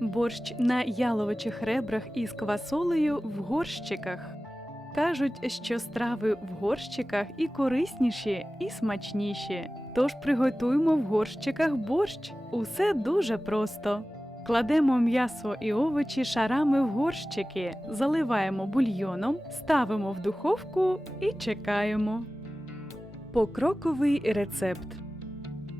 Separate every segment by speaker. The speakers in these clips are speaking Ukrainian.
Speaker 1: Борщ на яловичих ребрах із квасолею в горщиках. Кажуть, що страви в горщиках і корисніші, і смачніші. Тож приготуймо в горщиках борщ. Усе дуже просто. Кладемо м'ясо і овочі шарами в горщики, заливаємо бульйоном, ставимо в духовку і чекаємо. Покроковий рецепт.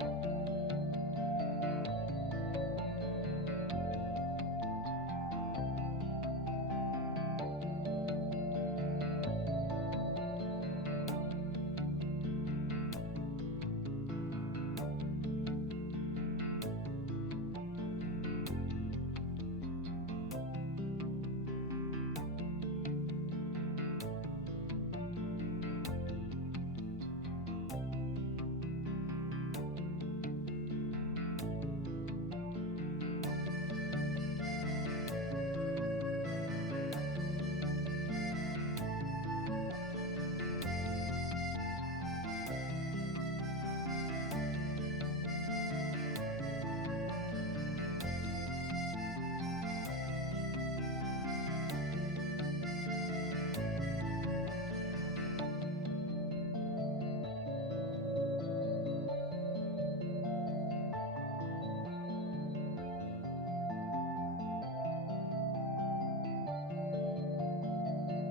Speaker 1: Thank you.